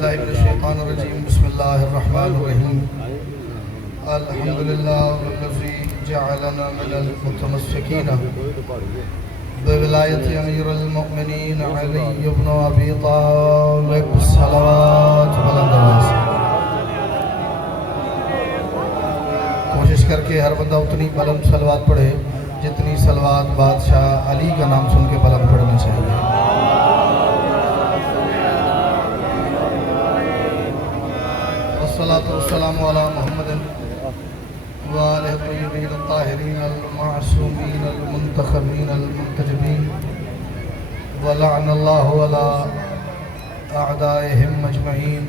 باللہ من الشیطان الرجیم بسم اللہ الرحمن الرحیم الحمدللہ الذی جعلنا من المتمسکین بولایت امیر المؤمنین علی بن ابی طالب صلوات بلند آواز سے کوشش کر کے ہر بندہ اتنی بلند صلوات پڑھے جتنی صلوات بادشاہ علی کا نام سن کے بلند پڑھنا چاہیے. والصلاة والسلام علی محمد وآلہ الطیبین الطاہرین المعصومین المنتخبین المنتجبین ولعن اللہ علی اعدائهم اجمعین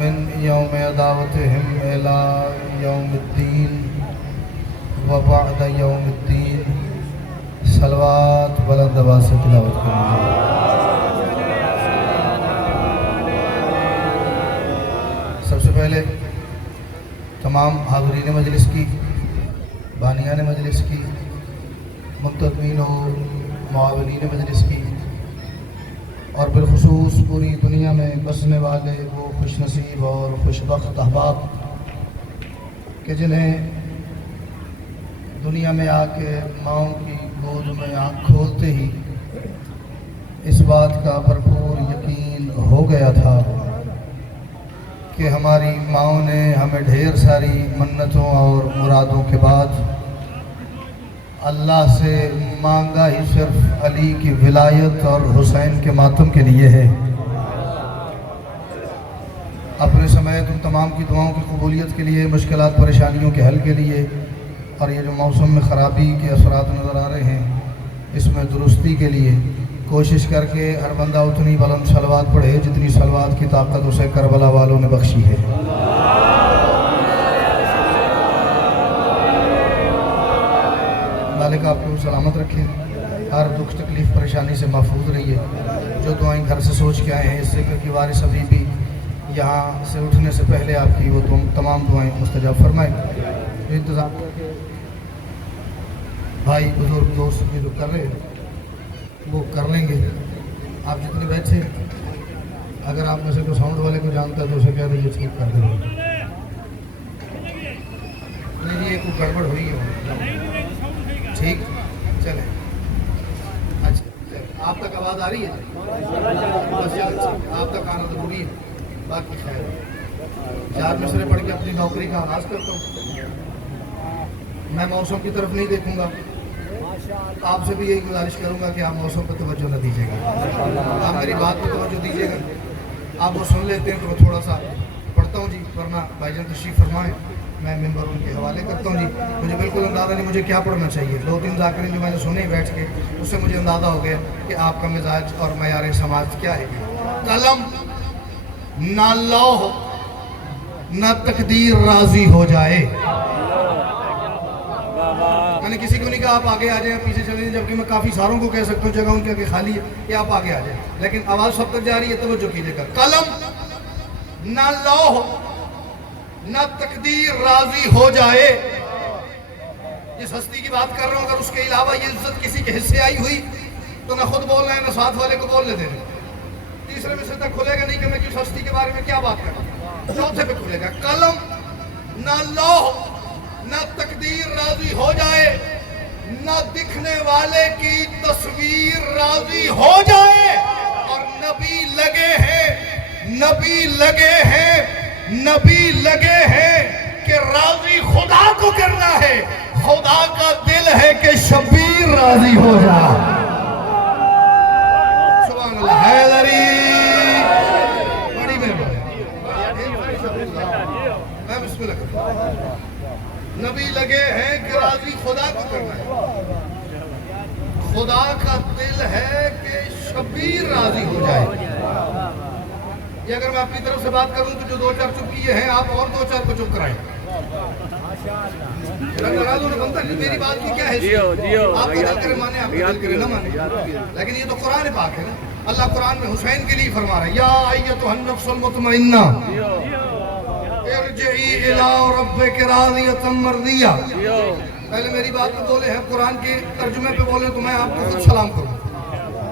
من یوم عداوتهم الى یوم الدین وبعد یوم الدین. صلوات بلند آواز سے تلاوت کریں. سب سے پہلے تمام حاضرین مجلس کی، بانیان مجلس کی، منتظمین و معاونین مجلس کی، اور بالخصوص پوری دنیا میں بسنے والے وہ خوش نصیب اور خوش بخت احباب کہ جنہیں دنیا میں آ کے ماؤں کی گود میں آنکھ کھولتے ہی اس بات کا بھرپور یقین ہو گیا تھا کہ ہماری ماؤں نے ہمیں ڈھیر ساری منتوں اور مرادوں کے بعد اللہ سے مانگا ہی صرف علی کی ولایت اور حسین کے ماتم کے لیے ہے. اپنے سمیت ان تمام کی دعاؤں کی قبولیت کے لیے، مشکلات پریشانیوں کے حل کے لیے، اور یہ جو موسم میں خرابی کے اثرات نظر آ رہے ہیں اس میں درستی کے لیے کوشش کر کے ہر بندہ اتنی بلند صلوات پڑھے جتنی صلوات کی طاقت اسے کربلا والوں نے بخشی ہے. مالک آپ کو سلامت رکھے، ہر دکھ تکلیف پریشانی سے محفوظ رہیے. جو دعائیں گھر سے سوچ کے آئے ہیں اس ذکر کی وارث ابھی بھی یہاں سے اٹھنے سے پہلے آپ کی وہ تمام دعائیں مستجاب فرمائیں. انتظام بھائی بزرگ دوست یہ جو کر رہے ہیں وہ کر لیں گے. آپ جتنے بیٹھے اگر آپ میں سے کوئی ساؤنڈ والے کو جانتا ہے تو اسے کہہ دیجیے ٹھیک کر دیں. نہیں یہ کوئی گڑبڑ ہوئی ہے ٹھیک چلے. اچھا آپ تک آواز آ رہی ہے؟ آپ تک آنا ضروری ہے. باقی خیر 4 مصرے پڑھ کے اپنی نوکری کا آغاز کرتا ہوں. میں موسم کی طرف نہیں دیکھوں گا. آپ سے بھی یہی گزارش کروں گا کہ آپ موسم پر توجہ نہ دیجیے گا. آپ میری بات پر توجہ دیجیے گا. آپ وہ سن لیتے ہیں تو میں تھوڑا سا پڑھتا ہوں جی، ورنہ بھائی جان تشریف فرمائیں. میں ممبر ان کے حوالے کرتا ہوں جی. مجھے بالکل اندازہ نہیں مجھے کیا پڑھنا چاہیے. 2-3 ذاکرین جو میں نے سنے بیٹھ کے اس سے مجھے اندازہ ہو گیا کہ آپ کا مزاج اور معیار سماج کیا ہے. قلم نہ لوح نہ تقدیر راضی ہو جائے. میں نے کسی کو نہیں کہا آپ آگے آ جائیں پیچھے چلیں، جبکہ میں کافی ساروں کو کہہ سکتا ہوں جگہ ان کے آگے خالی ہے کہ آپ آگے آ جائیں، لیکن آواز سب تک جا رہی ہے. توجہ کیجیے گا. قلم نہ لوح نہ تقدیر راضی ہو جائے. جس ہستی کی بات کر رہا ہوں اگر اس کے علاوہ یہ عزت کسی کے حصے آئی ہوئی تو نہ خود بول رہے ہیں نہ ساتھ والے کو بولنے دے رہے. تیسرے میں سے تک کھلے گا نہیں کہ میں کس ہستی کے بارے میں کیا بات کر رہا ہوں. چوتھے پہ کھلے گا. قلم نہ لوح نہ تقدیر راضی ہو جائے، نہ دکھنے والے کی تصویر راضی ہو جائے، اور نبی لگے ہیں کہ راضی خدا کو کرنا ہے. خدا کا دل ہے کہ شبیر راضی ہو جائے. سبحان اللہ. حیدری بڑی مہربانی. میں بسم اللہ کرتا ہوں. نبی لگے ہیں کہ راضی خدا کو کرنا ہے. خدا کا دل ہے کہ شبیر راضی ہو جائے. یہ اگر میں اپنی طرف سے بات کروں تو جو 2-4 چپ کیے ہیں آپ اور 2-4 کو چپ کرائیں. بنتا ہے میری بات کی کیا ہے؟ آپ کا دل کرے مانے، آپ کا دل کرے نہ مانے، لیکن یہ تو قرآن پاک ہے نا. اللہ قرآن میں حسین کے لیے فرما رہا ہے یا ایتھا النفس المطمئنہ ارجعی الی ربک راضیۃ مرضیہ. پہلے میری بات پہ بولے ہیں، قرآن کے ترجمے پہ بولے تو میں آپ کو خود سلام کروں.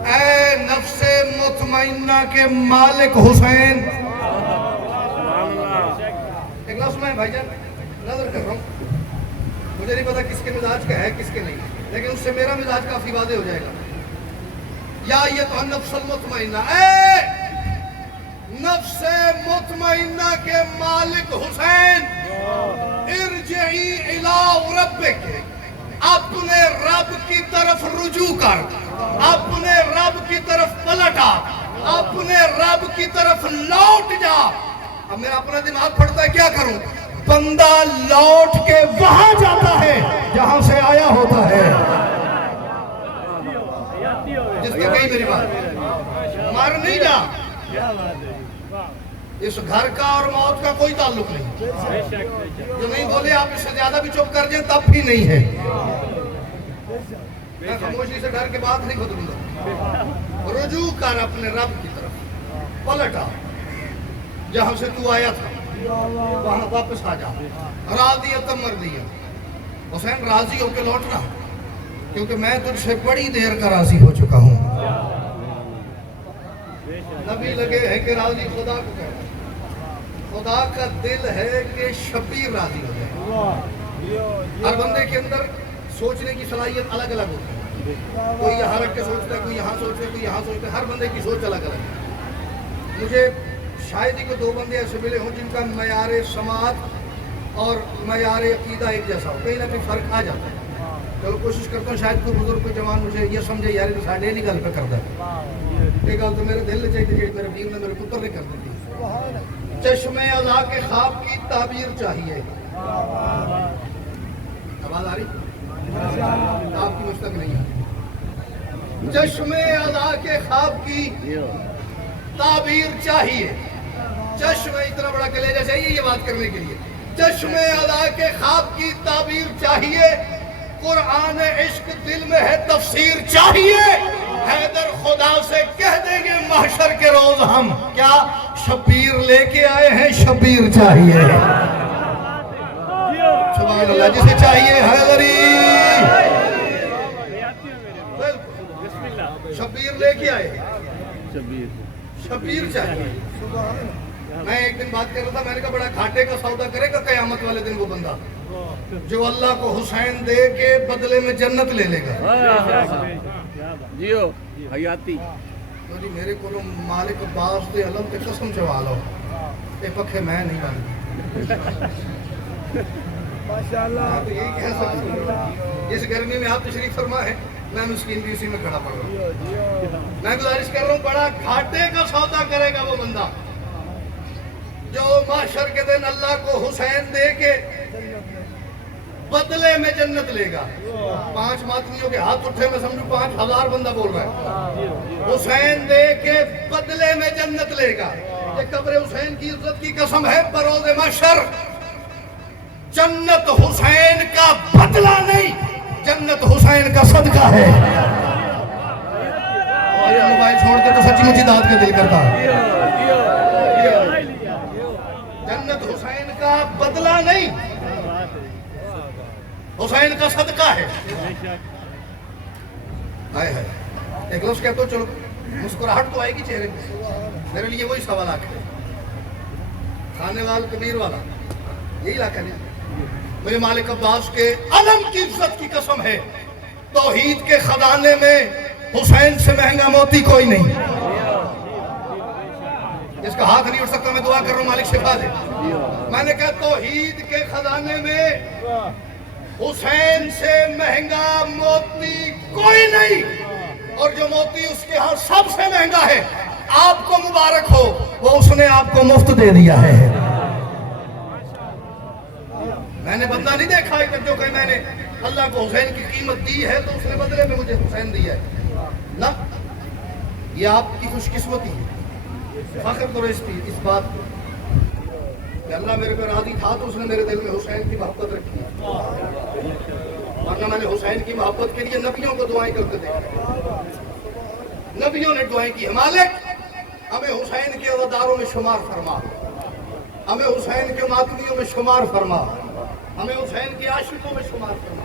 اے نفس مطمئنہ کے مالک حسین. ایک لفظ میں بھائی جان نظر کر رہا ہوں، مجھے نہیں پتا کس کے مزاج کا ہے کس کے نہیں، لیکن اس سے میرا مزاج کافی واضح ہو جائے گا. یا یہ تو نفس المطمئنہ، اے نفس مطمئنہ کے مالک حسین، ارجعی الی ربک، اپنے رب کی طرف رجوع کر، اپنے رب کی طرف پلٹ آ، اپنے رب کی طرف لوٹ جا. اب میرا اپنا دماغ پڑتا ہے کیا کروں؟ بندہ لوٹ کے وہاں جاتا ہے جہاں سے آیا ہوتا ہے. جس نے کہی میری بات، مر نہیں جا. اس گھر کا اور موت کا کوئی تعلق نہیں. جو نہیں بولے آپ اس سے زیادہ بھی چپ کر جائیں تب بھی نہیں ہے. میں خاموشی سے ڈر کے بات نہیں بدلوں گا. رجوع کر اپنے رب کی طرف، پلٹ آ، جہاں سے تو آیا تھا وہاں واپس آ جا. راضیۃ مرضیہ، حسین راضی ہو کے لوٹنا، کیونکہ میں تجھ سے بڑی دیر کا راضی ہو چکا ہوں. نبی لگے ہیں کہ راضی خدا کو کہنا، خدا کا دل ہے کہ شبیر راضی ہو جائے. ہر بندے کے اندر سوچنے کی صلاحیت الگ الگ ہوتی ہے. کوئی یہاں رکھ کے سوچتا ہے، کوئی یہاں سوچتا ہے، کوئی یہاں سوچتا ہے. ہر بندے کی سوچ الگ الگ ہے. مجھے شاید ہی کو دو بندے ایسے ملے ہوں جن کا معیار سماعت اور معیار عقیدہ ایک جیسا ہو. کہیں نہ کہیں فرق آ جاتا ہے. چلو کوشش کرتا ہوں شاید کوئی بزرگ کوئی جوان مجھے یہ سمجھے یار یہ ساڑھے نہیں گل پہ کرتا ہے. یہ گل تو میرے دل نے چاہیے تھی، میرے ویر نے میرے پتر نے کر دی تھی. چشم ازا کے خواب کی تعبیر چاہیے. آواز آ رہی؟ آپ کی مجھ تک نہیں آ. چشم ازا کے خواب کی تعبیر چاہیے. چشم اتنا بڑا کلیجہ چاہیے یہ بات کرنے کے لیے. چشم ازا کے خواب کی تعبیر چاہیے. قرآن عشق دل میں ہے تفسیر چاہیے. حیدر خدا سے کہہ دیں گے محشر کے روز ہم کیا شبیر لے کے آئے ہیں. شبیر چاہیے. سبحان اللہ. جسے چاہیے حیدری شبیر لے کے آئے. شبیر چاہیے. میں ایک دن بات کر رہا تھا، میں نے کہا بڑا گھاٹے کا سودا کرے گا قیامت والے دن وہ بندہ جو اللہ کو حسین دے کے بدلے میں جنت لے لے گا. جیو حیاتی جی میرے کو مالک عباس دے علم تے قسم چوا لو اے پکھے میں نہیں بنتی. ماشاءاللہ یہی کہہ سکتا ہوں. اس گرمی میں آپ تشریف فرما ہے، میں مسکین بھی اسی میں کھڑا پڑ رہا ہوں. میں گزارش کر رہا ہوں بڑا گھاٹے کا سودا کرے گا وہ بندہ جو محشر کے دن اللہ کو حسین دے کے بدلے میں جنت لے گا. 5 ماتمیوں کے ہاتھ اٹھے، میں سمجھوں 5000 بندہ بول رہا ہے. حسین دے کے بدلے میں جنت لے گا. یہ قبر حسین کی عزت کی قسم ہے. بروز محشر جنت حسین کا بدلہ نہیں، جنت حسین کا صدقہ ہے. اور یہ موبائل چھوڑ کے تو سچی مچی داد کے دل کرتا ہے. جنت حسین کا بدلہ نہیں، حسین کا صدقہ ہے. آئے ہے ایک لفظ کہتا ہوں، چلو مسکراہٹ تو آئے گی چہرے پہ. میرے لیے وہی سوال آخر ہے، کھانے وال کبیر والا یہی علاقہ نہیں. مجھے مالک عباس کے علم کی عزت کی قسم ہے، توحید کے خزانے میں حسین سے مہنگا موتی کوئی نہیں. جس کا ہاتھ نہیں اٹھ سکتا میں دعا کر رہا ہوں مالک شفا دے. میں نے کہا توحید کے خزانے میں حسین سے مہنگا موتی کوئی نہیں، اور جو موتی اس کے ہاں سب سے مہنگا ہے. آپ کو مبارک ہو، وہ اس نے آپ کو مفت دے دیا ہے. میں نے بدلہ نہیں دیکھا ہے جو کہ میں نے اللہ کو حسین کی قیمت دی ہے تو اس نے بدلے میں مجھے حسین دیا ہے. نہ یہ آپ کی خوش قسمتی ہے. فخر کرو اس بات کو کہ اللہ میرے پہ راضی تھا تو اس نے میرے دل میں حسین کی محبت رکھی. ورنہ میں نے حسین کی محبت کے لیے نبیوں کو دعائیں کرتے دیکھا. نبیوں نے دعائیں کی، مالک ہمیں حسین کے عزاداروں میں شمار فرما، ہمیں حسین کے ماتمیوں میں شمار فرما، ہمیں حسین کے عاشقوں میں شمار فرما.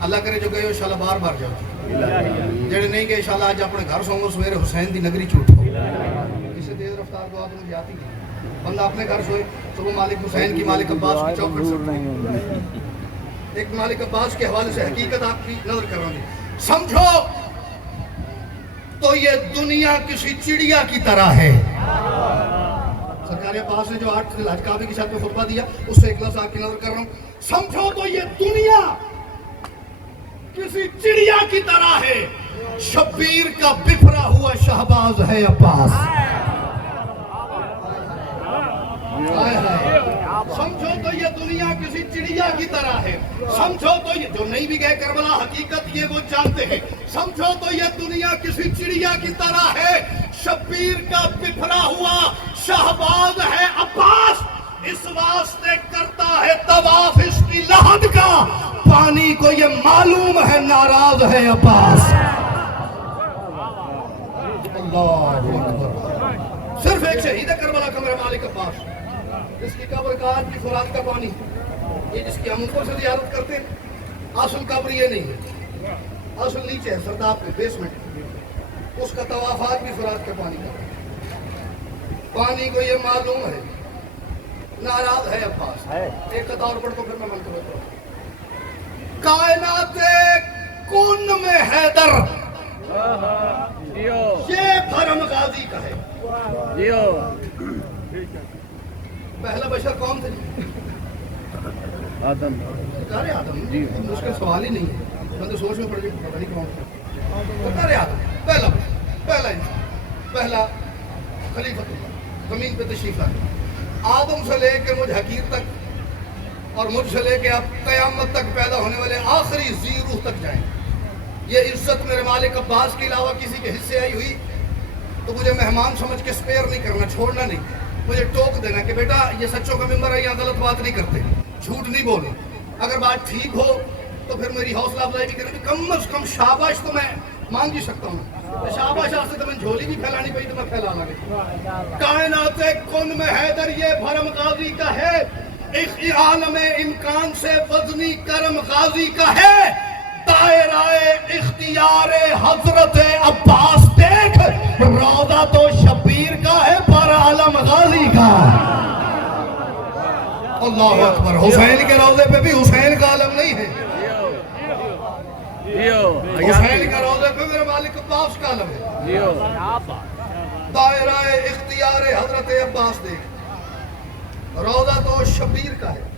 اللہ کرے جو گئے ہو انشاءاللہ بار بار جاؤ جڑے نہیں گئے انشاءاللہ آج اپنے گھر سونگو سویرے حسین دی نگری چھوٹو اسے تیز رفتار دعا تو مجھے آتی نہیں بندہ اپنے گھر سوئے صبح مالک حسین کی مالک عباس کی چوکٹ سے ایک مالک عباس کے حوالے سے حقیقت آپ کی نظر کر رہا ہوں سمجھو تو یہ دنیا کسی چڑیا کی طرح ہے سرکار عباس نے جو 8 ذوالحج کعبے کی چھت پہ خطبہ دیا اس سے ایک لفظ آپ کی نظر کر رہا ہوں سمجھو تو یہ دنیا کسی چڑیا کی طرح ہے شبیر کا بفرا ہوا شہباز ہے عباس سمجھو تو یہ دنیا کسی چڑیا کی طرح ہے سمجھو تو یہ جو نہیں بھی گئے کربلا حقیقت یہ وہ جانتے ہیں سمجھو تو یہ دنیا کسی چڑیا کی طرح ہے شبیر کا بفرا ہوا شہباز ہے عباس اس واسطے کرتا ہے طواف اس کی لحد کا پانی کو یہ معلوم ہے ناراض ہے عباس اللہ اکبر صرف ایک شہید کربلا کا میرا مالک عباس جس کی قبر کا آج کی فرات کا پانی یہ جس کی ہم اوپر سے زیارت کرتے ہیں اصل قبر یہ نہیں ہے اصل نیچے ہے سرداب کے بیسمنٹ اس کا طواف آج کی فرات کا پانی کا پانی کو یہ معلوم ہے ناراض ہے عباس ایک کا طور پر تو پھر میں منتظر ہوتا ہوں کائنات کن میں حیدر یہ بھرم غازی کا ہے پہلا بشر کون تھے آدم سرکار آدم اس کا سوال ہی نہیں ہے میں تو سوچ میں پڑ گئی پتہ نہیں کون تھا سرکار آدم پہلا بشر پہلا انسان پہلا خلیفۃ اللہ زمین پہ تشریف لایا آدم سے لے کے مجھ حقیر تک اور مجھ سے لے کے اب قیامت تک پیدا ہونے والے آخری ذی روح تک جائیں یہ عزت میرے مالک عباس کے علاوہ کسی کے حصے آئی ہوئی تو مجھے مہمان سمجھ کے اسپیئر نہیں کرنا چھوڑنا نہیں مجھے ٹوک دینا کہ بیٹا یہ سچوں کا ممبر ہے یہاں غلط بات نہیں کرتے جھوٹ نہیں بولے اگر بات ٹھیک ہو تو پھر میری حوصلہ افزائی بھی کریں کم از کم شاباش تو میں مانگ ہی سکتا ہوں شاباش آج سے تو میں جھولی بھی پھیلانی پڑی تو میں پھیلا لگے کائنات کن میں حیدر یہ بھرم غازی کا ہے اس عالم امکان سے وزنی کرم غازی کا ہے دائرہ اختیار حضرت عباس دیکھ روضہ تو شبیر کا ہے پر عالم غازی کا اللہ اکبر حسین کے روضے پہ بھی حسین کا عالم نہیں ہے حسین کا روضے پہ میرے مالک عباس کا عالم ہے دائرہ اختیار حضرت عباس دیکھ روضہ تو شبیر کا ہے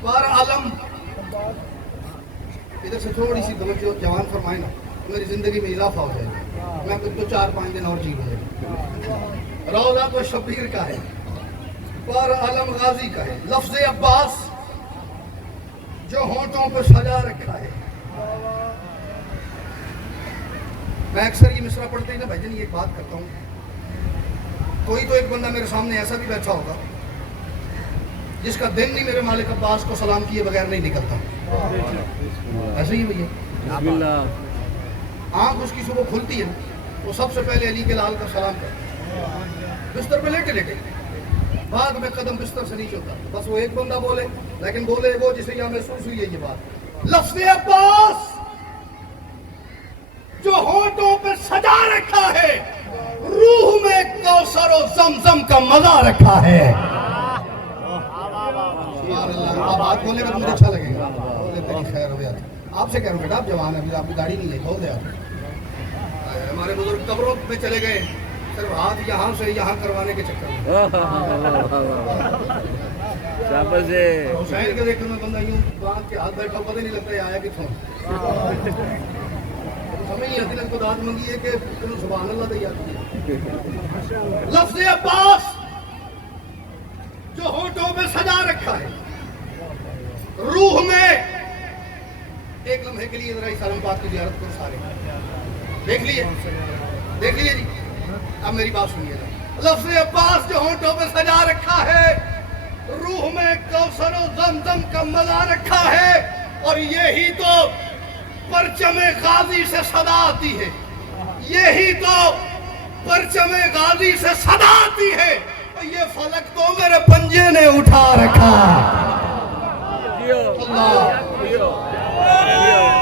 پر عالم ادھر سے تھوڑی سی توجہ جوان فرمائے نا میری زندگی میں اضافہ ہو جائے گا میں کچھ تو 4-5 دن اور جی لوں روضہ تو شبیر کا ہے پر علم غازی کا ہے لفظ عباس جو ہونٹوں پہ سجا رکھا ہے میں اکثر یہ مصرع پڑھتے ہی نا بھائی جان یہ ایک بات کرتا ہوں کوئی تو ایک بندہ میرے سامنے ایسا بھی بیٹھا ہوگا جس کا دن نہیں میرے مالک عباس کو سلام کیے بغیر نہیں نکلتا ایسے ہی بھیا آنکھ اس کی صبح کھلتی ہے وہ سب سے پہلے علی کے لال کا سلام کرتا بستر پہ لیٹے لیٹے بعد میں قدم بستر سے نیچے ہوتا بس وہ ایک بندہ بولے لیکن بولے وہ جسے یہاں محسوس ہوئی ہے یہ بات لفظ عباس جو ہونٹوں پہ سجا رکھا ہے روح میں کوثر و زمزم کا مزہ رکھا ہے آپ بات بولے گا تو مجھے اچھا لگے گا خیر ہو جاتی آپ سے کہہ رہا ہوں بیٹا آپ جوان ہیں آپ کی داڑھی نہیں ہے کھول دے آپ ہمارے بزرگ قبروں پہ چلے گئے صرف ہاتھ یہاں سے یہاں کروانے کے چکر میں حسین کے دیکھنے میں بندہ یوں باندھ کے ہاتھ بیٹھا پتہ نہیں لگتا یہ آیا کتوں سمجھ نہیں آتی لگ کو داد منگی ہے کہ سبحان اللہ تیار لفظ عباس جو ہونٹوں میں سجا رکھا ہے روح میں ایک لمحے کے لیے ذرا اسلام آباد کی زیارت کرو سارے دیکھ لیے جی اب میری بات سنیے گا لفظ عباس جو ہونٹوں پہ سجا رکھا ہے روح میں کوثر و زمزم کا مزہ رکھا ہے اور یہی تو پرچم غازی سے صدا آتی ہے یہی تو پرچم غازی سے صدا آتی ہے یہ فلک تو میرے پنجے نے اٹھا رکھا اللہ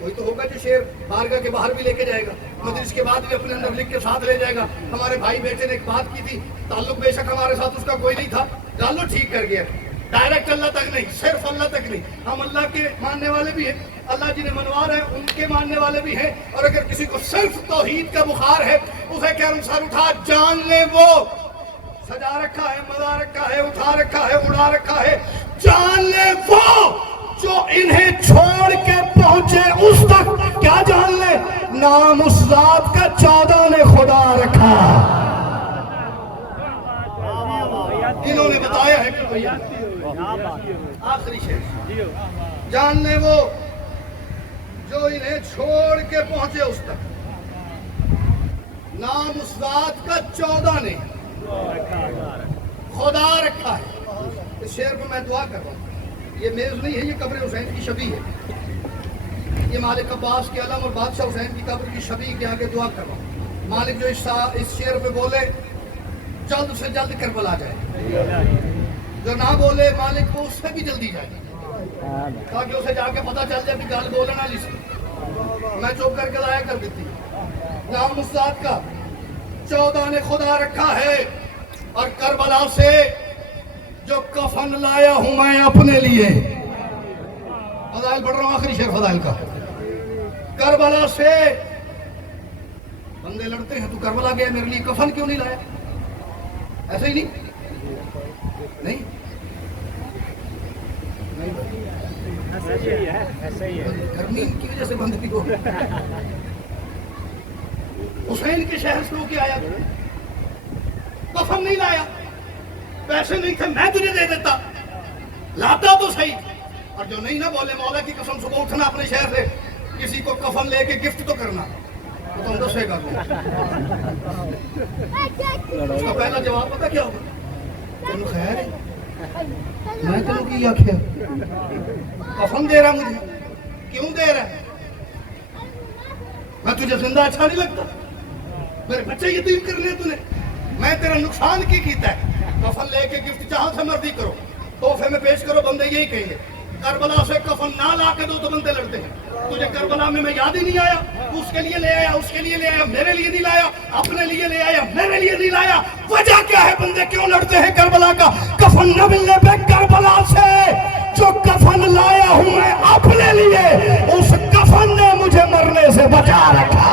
کوئی تو ہوگا جو شعر بارگاہ کے باہر بھی لے کے جائے گا, مجلس کے بعد بھی اپنے اندر لکھ کے ساتھ لے جائے گا. ہمارے بھائی بیٹے نے ایک بات کی تھی, تعلق بے شک ہمارے ساتھ اس کا کوئی نہیں تھا, تعلق ٹھیک کر گیا, ڈائریکٹ اللہ تک نہیں, صرف اللہ تک نہیں. ہم اللہ کے ماننے والے بھی ہیں, اللہ جنہیں منوار ہے ان کے ماننے والے بھی ہیں, اور اگر کسی کو صرف توحید کا بخار ہے اسے کہہ رہا ہوں سر اٹھا جان لے, وہ سجا رکھا ہے, مزا رکھا ہے, اٹھا رکھا ہے, اڑا رکھا ہے, جان لے وہ جو انہیں چھوڑ کے پہنچے اس تک. کیا جان لے؟ نام اس ذات کا 14 نے خدا رکھا. انہوں نے بتایا ہے کہ بھیا آخری شعر, جان لے وہ جو انہیں چھوڑ کے پہنچے اس تک, نام اس ذات کا 14 نے خدا رکھا ہے. اس شعر کو میں دعا کر رہا ہوں, یہ میز نہیں ہے, یہ قبر حسین کی شبیہ ہے. یہ مالک عباس کے علم اور بادشاہ حسین کی قبر کی شبیہ کے آگے دعا کر رہا ہوں. مالک جو اس شعر پہ بولے جلد سے جلد کربلا جائے, جو نہ بولے مالک کو اس سے بھی جلدی جائے, تاکہ اسے جا کے پتہ چل جائے کہ گال بولے نہ لی سے میں چوک کر کے لایا کر دیتی. نام اس ذات کا 14 نے خدا رکھا ہے, اور کربلا سے جو کفن لایا ہوں میں اپنے لیے. فضائل پڑھ رہا ہوں, آخری شعر فضائل کا. کربلا سے بندے لڑتے ہیں, تو کربلا گیا میرے لیے کفن کیوں نہیں لایا؟ ایسا ہی نہیں گرمی کی وجہ سے بند بھی ہو. حسین کے شہر سے ہو کے آیا, کفن نہیں لایا, پیسے نہیں تھے میں تجھے دے دیتا, لاتا تو صحیح. اور جو نہیں نہ بولے مولا کی قسم صبح اٹھنا اپنے شہر سے کسی کو کفن لے کے گفٹ تو کرنا, تو تم دسے گا اس کا پہلا جواب پتا کیا ہوگا؟ تم خیر ہے, میں تم کی آخیا کفن دے رہا مجھے, کیوں دے رہا ہے؟ میں تجھے زندہ اچھا نہیں لگتا؟ میرے بچے یتیم کرنے تُونے, میں تیرا نقصان کی کیتا ہے. کفن لے کے گفٹ جہاں سے مرضی کرو, تحفے میں پیش کرو, بندے یہی کہیں گے. کربلا سے کفن نہ لا کے دو تو بندے لڑتے ہیں. تجھے کربلا میں یاد ہی نہیں آیا, اس کے لیے لے آیا, اس کے لیے لے آیا, میرے لیے نہیں لایا, اپنے لیے لے آیا, میرے لیے نہیں لایا. وجہ کیا ہے بندے کیوں لڑتے ہیں کربلا کا؟ کفن نہ ملنے پہ کربلا سے جو کفن لایا ہوں میں اپنے لیے, اس کفن نے مجھے مرنے سے بچا رکھا.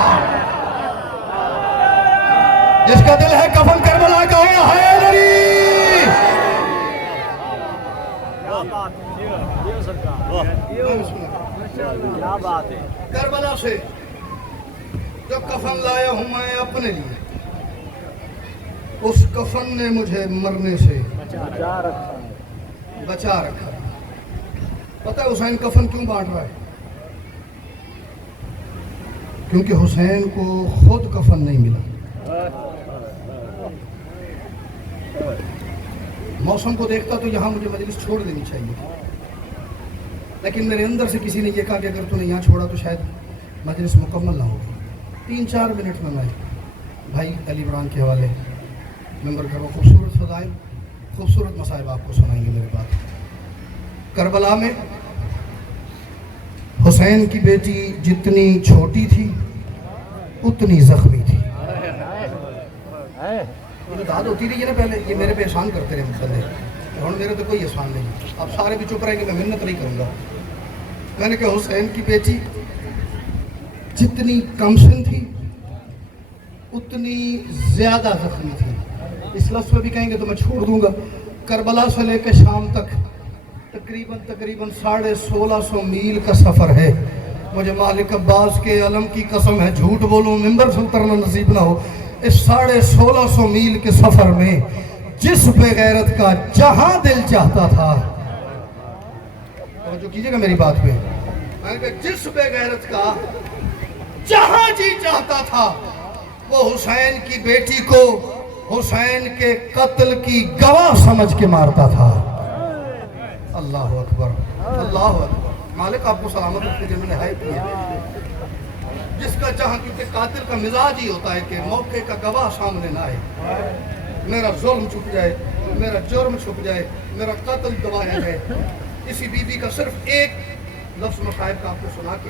جس کا دل ہے کفن کربلا کا ہو حیدری. کربلا سے جو کفن لایا ہوں میں اپنے لیے, اس کفن نے مجھے مرنے سے بچا رکھا. پتہ ہے حسین کفن کیوں بانٹ رہا ہے؟ کیونکہ حسین کو خود کفن نہیں ملا. موسم کو دیکھتا تو یہاں مجھے مجلس چھوڑ دینی چاہیے, لیکن میرے اندر سے کسی نے یہ کہا کہ اگر تو نے یہاں چھوڑا تو شاید مجلس مکمل نہ ہوگی. 3-4 منٹ میں بھائی علی عمران کے حوالے ممبر کرو. خوبصورت فضائل, خوبصورت مصائب آپ کو سنائیں گے میرے بات. کربلا میں حسین کی بیٹی جتنی چھوٹی تھی اتنی زخمی تھی. داد ہوتی رہی ہے نا پہلے, یہ میرے پہ احسان کرتے رہے بندے, اور میرے تو کوئی احسان نہیں. آپ سارے بھی چپ رہیں گے, میں منت نہیں کروں گا. میں نے کہا حسین کی بیٹی جتنی کم سن تھی اتنی زیادہ زخمی تھی. اس لفظ پہ بھی کہیں گے تو میں چھوڑ دوں گا. کربلا سے لے کے شام تک تقریباً 1650 میل کا سفر ہے. مجھے مالک عباس کے علم کی قسم ہے, جھوٹ بولوں ممبر سے اترنا نصیب نہ ہو. اس 1650 میل کے سفر میں جس بے غیرت کا جہاں دل چاہتا تھا, جو کیجئے گا میری بات پہ, میں نے کہا جس بے غیرت کا جہاں جی چاہتا تھا وہ حسین کی بیٹی کو حسین کے قتل کی گواہ سمجھ کے مارتا تھا. اللہ اکبر, اللہ اکبر. مالک آپ کو سلامت رکھنے کے میں نہایت کی ہے. جس کا جہاں, کیونکہ قاتل کا مزاج ہی ہوتا ہے کہ موقع کا گواہ سامنے نہ آئے, میرا ظلم چھپ جائے, میرا جرم چھپ جائے, میرا قتل دبایا جائے. اسی بی بی کا صرف ایک لفظ مصائب کا آپ کو سنا کے